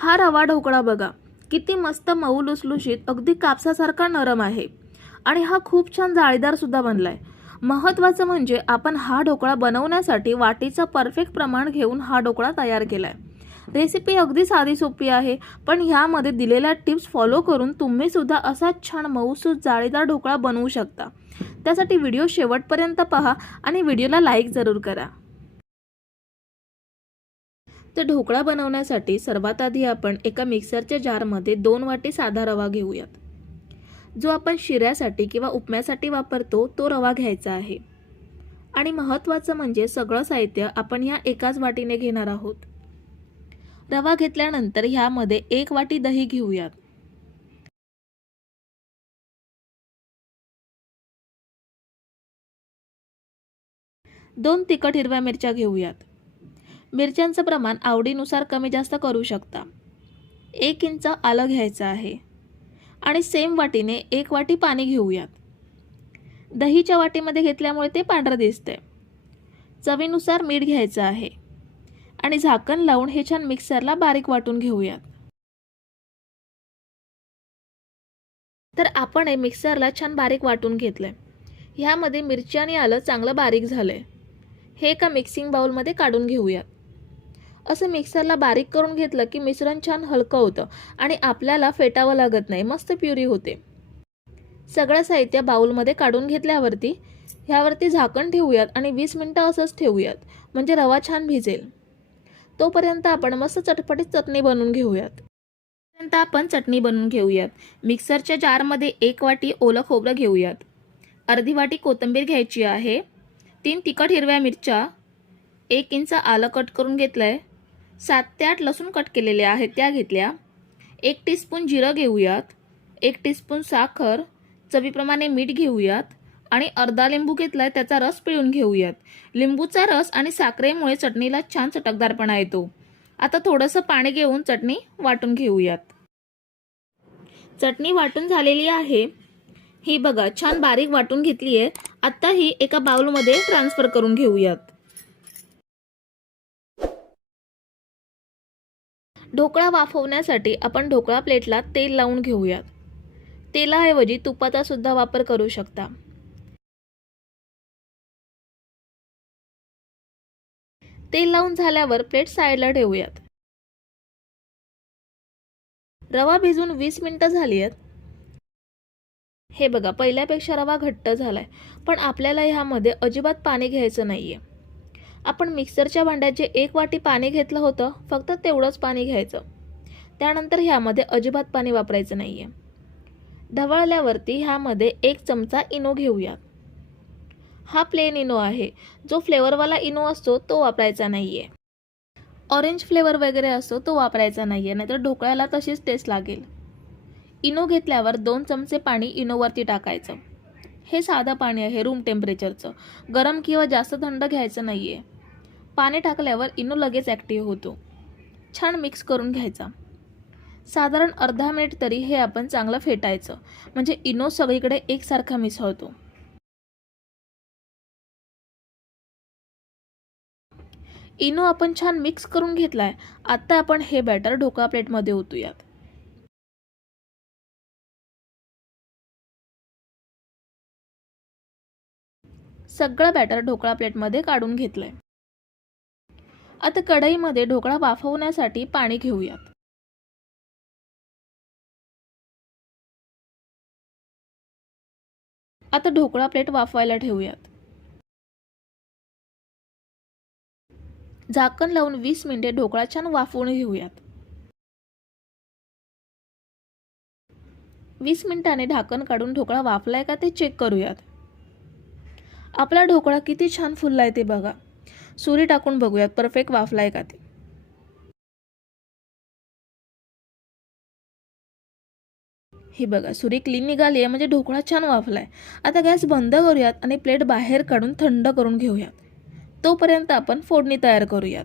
हा रवा ढोकळा बघा. किती मस्त मऊ लुसलुशीत अगदी कापसासारखा नरम आहे. आणि हा खूप छान जाळीदार सुद्धा बनलाय. महत्त्वाचं म्हणजे आपण हा ढोकळा बनवण्यासाठी वाटीचं परफेक्ट प्रमाण घेऊन हा ढोकळा तयार केलाय. रेसिपी अगदी साधी सोपी आहे पण ह्यामध्ये दिलेल्या टिप्स फॉलो करून तुम्ही सुद्धा असाच छान मऊसूत जाळीदार ढोकळा बनवू शकता. त्यासाठी व्हिडिओ शेवटपर्यंत पहा आणि व्हिडिओला लाईक जरूर करा. तर ढोकळा बनवण्यासाठी सर्वात आधी आपण एका मिक्सरच्या जारमध्ये दोन वाटी साधा रवा घेऊयात. जो आपण शिऱ्यासाठी किंवा उपम्यासाठी वापरतो तो रवा घ्यायचा आहे. आणि महत्त्वाचं म्हणजे सगळं साहित्य आपण ह्या एकाच वाटीने घेणार आहोत. रवा घेतल्यानंतर ह्यामध्ये एक वाटी दही घेऊयात. दोन तिखट हिरव्या मिरच्या घेऊयात. मिरच्यांचं प्रमाण आवडीनुसार कमी जास्त करू शकता. एक इंच आलं घ्यायचं आहे. आणि सेम वाटीने एक वाटी पाणी घेऊयात. दहीच्या वाटीमध्ये घेतल्यामुळे ते पांढरं दिसते चवीनुसार मीठ घ्यायचं आहे. आणि झाकण लावून हे छान मिक्सरला बारीक वाटून घेऊयात. तर आपण हे मिक्सरला छान बारीक वाटून घेतलंय. ह्यामध्ये मिरची आणि आलं चांगलं बारीक झालंय. हे एका मिक्सिंग बाउलमध्ये काढून घेऊयात. असं मिक्सरला बारीक करून घेतलं की मिश्रण छान हलकं होतं आणि आपल्याला फेटावं लागत नाही मस्त प्युरी होते. सगळं साहित्य बाऊलमध्ये काढून घेतल्यावरती ह्यावरती झाकण ठेवूयात आणि वीस मिनटं असंच ठेवूयात म्हणजे रवा छान भिजेल. तोपर्यंत आपण मस्त चटपटीत चटणी बनवून घेऊयात. तोपर्यंत आपण चटणी बनवून घेऊयात. मिक्सरच्या जारमध्ये एक वाटी ओलं खोबरं घेऊयात. अर्धी वाटी कोथिंबीर घ्यायची आहे. तीन तिखट हिरव्या मिरच्या एक इंच आलं कट करून घेतलं आहे सात ते आठ लसूण कट केलेले आहेत त्या घेतल्या. एक टीस्पून जिरं घेऊयात. एक टीस्पून साखर चवीप्रमाणे मीठ घेऊयात आणि अर्धा लिंबू घेतला आहे त्याचा रस पिळून घेऊयात. लिंबूचा रस आणि साखरेमुळे चटणीला छान चटकदारपणा येतो. आता थोडंसं पाणी घेऊन चटणी वाटून घेऊयात. चटणी वाटून झालेली आहे. ही बघा छान बारीक वाटून घेतली आहे आत्ता ही एका बाउलमध्ये ट्रान्सफर करून घेऊयात. ढोकळा वाफवण्यासाठी आपण ढोकळा प्लेटला तेल लावून घेऊयात. तेलाऐवजी तुपाचा सुद्धा वापर करू शकता. तेल लावून झाल्यावर प्लेट साईडला ठेवूयात. रवा भिजून वीस मिनटं झाली आहेत हे बघा पहिल्यापेक्षा रवा घट्ट झालाय. पण आपल्याला ह्यामध्ये अजिबात पाणी घ्यायचं नाहीये. आपण मिक्सरच्या भांड्याचे एक वाटी पाणी घेतलं होतं फक्त तेवढंच पाणी घ्यायचं. त्यानंतर ह्यामध्ये अजिबात पाणी वापरायचं नाही आहे ढवळल्यावरती ह्यामध्ये एक चमचा इनो घेऊयात हा प्लेन इनो आहे. जो फ्लेवरवाला इनो असतो तो वापरायचा नाही आहे ऑरेंज फ्लेवर वगैरे असतो तो वापरायचा नाही आहे नाहीतर ढोकळ्याला तशीच टेस्ट लागेल. इनो घेतल्यावर दोन चमचे पाणी इनोवरती टाकायचं. हे साधं पाणी आहे रूम टेम्परेचरचं गरम किंवा जास्त थंड घ्यायचं नाही आहे पाणी टाकल्यावर इनो लगेच ॲक्टिव्ह होतो. छान मिक्स करून घ्यायचा. साधारण अर्धा मिनिट तरी हे आपण चांगलं फेटायचं. म्हणजे इनो सगळीकडे एकसारखा मिसळतो इनो आपण छान मिक्स करून घेतला आहे आत्ता आपण हे बॅटर ढोका प्लेटमध्ये ओतूयात. सगळं बॅटर ढोकळा प्लेटमध्ये काढून घेतलंय. आता कढईमध्ये ढोकळा वाफवण्यासाठी पाणी घेऊयात. आता ढोकळा प्लेट वाफवायला ठेवूयात. झाकण लावून वीस मिनिटे ढोकळा छान वाफवून घेऊयात. वीस मिनिटाने ढाकण काढून ढोकळा वाफलाय का ते चेक करूयात. आपला ढोकळा किती छान फुललाय ते बघा. सुरी टाकून बघूयात परफेक्ट वाफलाय का ते. हे बघा सुरी क्लीन निघाली आहे म्हणजे ढोकळा छान वाफलाय. आता गॅस बंद करूयात आणि प्लेट बाहेर काढून थंड करून घेऊयात. तोपर्यंत आपण फोडणी तयार करूयात.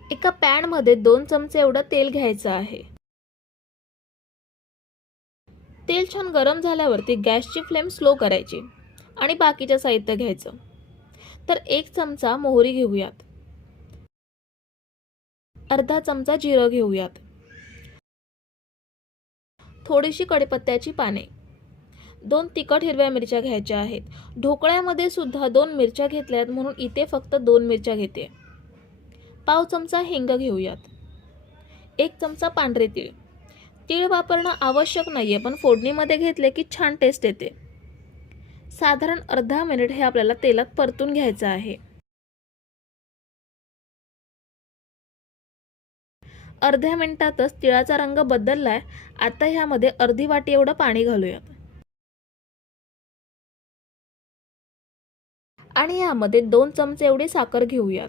एका पॅनमध्ये दोन चमचे एवढं तेल घ्यायचं आहे. तेल छान गरम झाल्यावरती गॅसची फ्लेम स्लो करायची आणि बाकीचं साहित्य घ्यायचं. तर एक चमचा मोहरी घेऊयात. अर्धा चमचा जिरं घेऊयात. थोडीशी कडीपत्त्याची पाने. दोन तिखट हिरव्या मिरच्या घ्यायच्या आहेत. ढोकळ्यामध्ये सुद्धा दोन मिरच्या घेतल्यात म्हणून इथे फक्त दोन मिरच्या घेते. पाव चमचा हिंग घेऊयात. एक चमचा पांढरे तीळ. तीळ वापरणं आवश्यक नाही आहे पण फोडणीमध्ये घेतले की छान टेस्ट येते. साधारण अर्धा मिनिट हे आपल्याला तेलात परतून घ्यायचं आहे. अर्ध्या मिनिटातच तिळाचा रंग बदललाय आता ह्यामध्ये अर्धी वाटी एवढं पाणी घालूयात. आणि यामध्ये दोन चमचे एवढी साखर घेऊयात.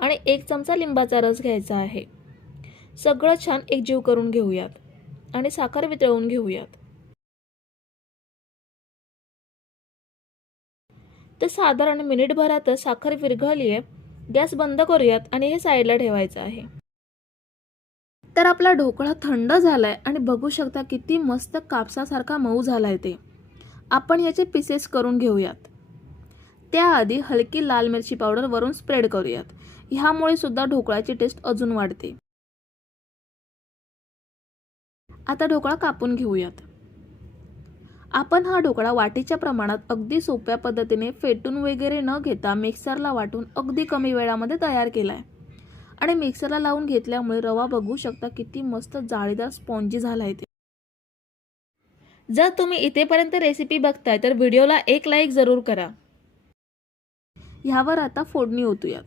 आणि एक चमचा लिंबाचा रस घ्यायचा आहे. सगळं छान एकजीव करून घेऊयात आणि साखर वितळवून घेऊयात. तर साधारण मिनिटभरातच साखर विरघळली आहे गॅस बंद करूयात आणि हे साईडला ठेवायचं आहे. तर आपला ढोकळा थंड झालाय आणि बघू शकता किती मस्त कापसासारखा मऊ झालाय ते. आपण याचे पीसेस करून घेऊयात. त्याआधी हलकी लाल मिरची पावडर वरून स्प्रेड करूयात. ह्यामुळे सुद्धा ढोकळ्याची टेस्ट अजून वाढते. आता ढोकळा कापून घेऊयात. आपण हा ढोकळा वाटीच्या प्रमाणात अगदी सोप्या पद्धतीने फेटून वगैरे न घेता मिक्सरला वाटून अगदी कमी वेळामध्ये तयार केला आहे आणि मिक्सरला लावून घेतल्यामुळे रवा बघू शकता किती मस्त जाळीदार स्पॉन्जी झालाय ते. जर तुम्ही इथेपर्यंत रेसिपी बघताय तर व्हिडिओला एक लाईक जरूर करा. ह्यावर आता फोडणी ओतूयात.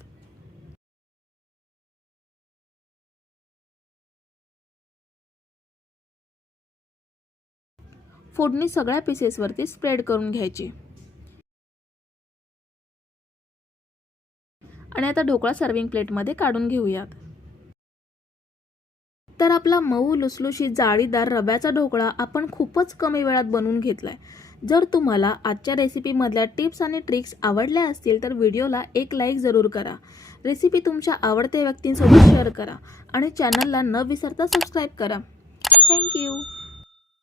फोडणी सगळ्या पीसेसवरती स्प्रेड करून घ्यायची. आणि आता ढोकळा सर्विंग प्लेटमध्ये काढून घेऊयात. तर आपला मऊ लुसलुशी जाळीदार रव्याचा ढोकळा आपण खूपच कमी वेळात बनवून घेतलाय. जर तुम्हाला आजच्या रेसिपीमधल्या टिप्स आणि ट्रिक्स आवडल्या असतील तर व्हिडिओला एक लाईक जरूर करा. रेसिपी तुमच्या आवडत्या व्यक्तींसोबत शेअर करा आणि चॅनलला न विसरता सबस्क्राईब करा. थँक्यू